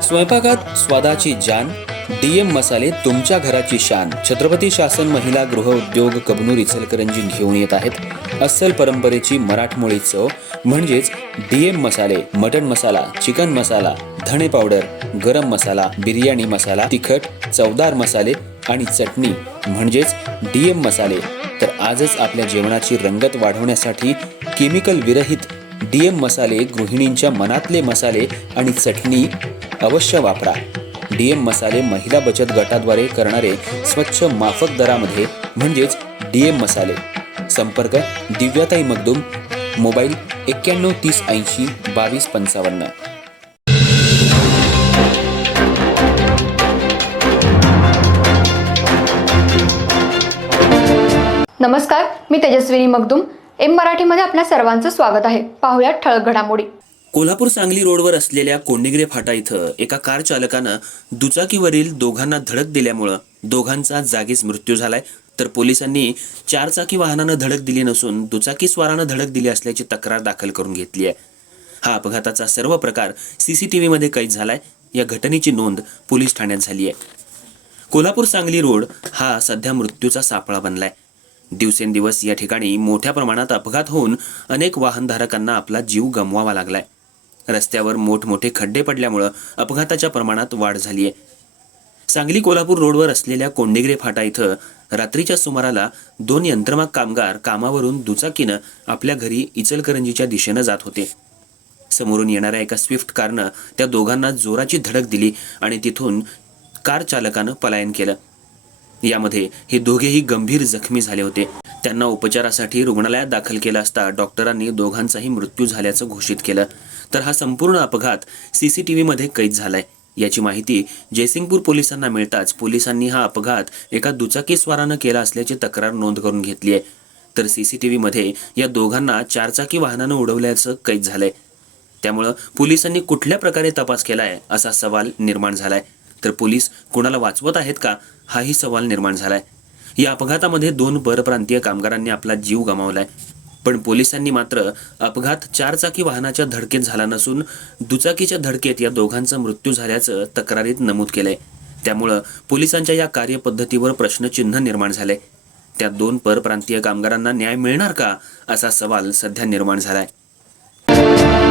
स्वयंपाकात स्वादाची जान, डीएम मसाले तुमच्या घराची शान. छत्रपती शासन महिला गृह उद्योग कबनूर इचलकरंजी घेऊन येत आहेत अस्सल परंपरेची मराठमोळी चव म्हणजेच डीएम मसाले. मटन मसाला, चिकन मसाला, धणे पावडर, गरम मसाला, बिर्याणी मसाला, तिखट चवदार मसाले आणि चटणी म्हणजेच डीएम मसाले. तर आजच आपल्या जेवणाची रंगत वाढवण्यासाठी केमिकल विरहित डीएम मसाले, गृहिणींच्या मनातले मसाले आणि चटणी अवश्य वापरा. डीएम मसाले महिला बचत गटाद्वारे करणारे स्वच्छ माफक दरामध्ये म्हणजेच डीएम मसाले. संपर्क दिव्याताई मगदूम, मोबाईल 91 30 80 22 55. नमस्कार, मी तेजस्विनी मगदूम. एम मराठीमध्ये आपल्या सर्वांचं स्वागत आहे. पाहूयात ठळक घडामोडी. कोल्हापूर सांगली रोडवर असलेल्या कोंडिग्रे फाटा इथं एका कार चालकानं दुचाकीवरील दोघांना धडक दिल्यामुळं दोघांचा जागीच मृत्यू झालाय. तर पोलिसांनी चारचाकी वाहनानं धडक दिली नसून दुचाकीस्वारानं धडक दिली असल्याची तक्रार दाखल करून घेतली आहे. हा अपघाताचा सर्व प्रकार सीसीटीव्ही मध्ये कैद झालाय. या घटनेची नोंद पोलीस ठाण्यात झाली आहे. कोल्हापूर सांगली रोड हा सध्या मृत्यूचा सापळा बनलाय. दिवसेंदिवस या ठिकाणी मोठ्या प्रमाणात अपघात होऊन अनेक वाहनधारकांना आपला जीव गमवावा लागलाय. रस्त्यावर मोठमोठे खड्डे पडल्यामुळं अपघाताच्या प्रमाणात वाढ झाली आहे. सांगली कोल्हापूर रोडवर असलेल्या कोंडिग्रे फाटा इथं रात्रीच्या सुमाराला दोन यंत्रमाग कामगार कामावरून दुचाकीनं आपल्या घरी इचलकरंजीच्या दिशेनं जात होते. समोरून येणाऱ्या एका स्विफ्ट कारनं त्या दोघांना जोराची धडक दिली आणि तिथून कार चालकानं पलायन केलं. यामध्ये हे दोघेही गंभीर जखमी झाले होते. त्यांना उपचारासाठी रुग्णालयात दाखल केलं असता डॉक्टरांनी दोघांचाही मृत्यू झाल्याचं घोषित केलं. तर हा संपूर्ण अपघात सीसीटीव्ही मध्ये कैद झालाय. याची माहिती जयसिंगपूर पोलिसांना मिळताच पोलिसांनी हा अपघात एका दुचाकीस्वारानं केला असल्याची तक्रार नोंद करून घेतली आहे. तर सीसीटीव्ही मध्ये या दोघांना चारचाकी वाहनानं उडवल्याचं कैद झालंय. त्यामुळं पोलिसांनी कुठल्या प्रकारे तपास केलाय असा सवाल निर्माण झालाय. तर पोलीस कुणाला वाचवत आहेत का हाही सवाल निर्माण झालाय. या अपघातामध्ये दोन परप्रांतीय कामगारांनी आपला जीव गमावलाय. पण पोलिसांनी मात्र अपघात चारचाकी वाहनाच्या धडकेत झाला नसून दुचाकीच्या धडकेत या दोघांचा मृत्यू झाल्याचं तक्रारीत नमूद केलंय. त्यामुळं पोलिसांच्या या कार्यपद्धतीवर प्रश्नचिन्ह निर्माण झालंय. त्या दोन परप्रांतीय कामगारांना न्याय मिळणार का असा सवाल सध्या निर्माण झालाय.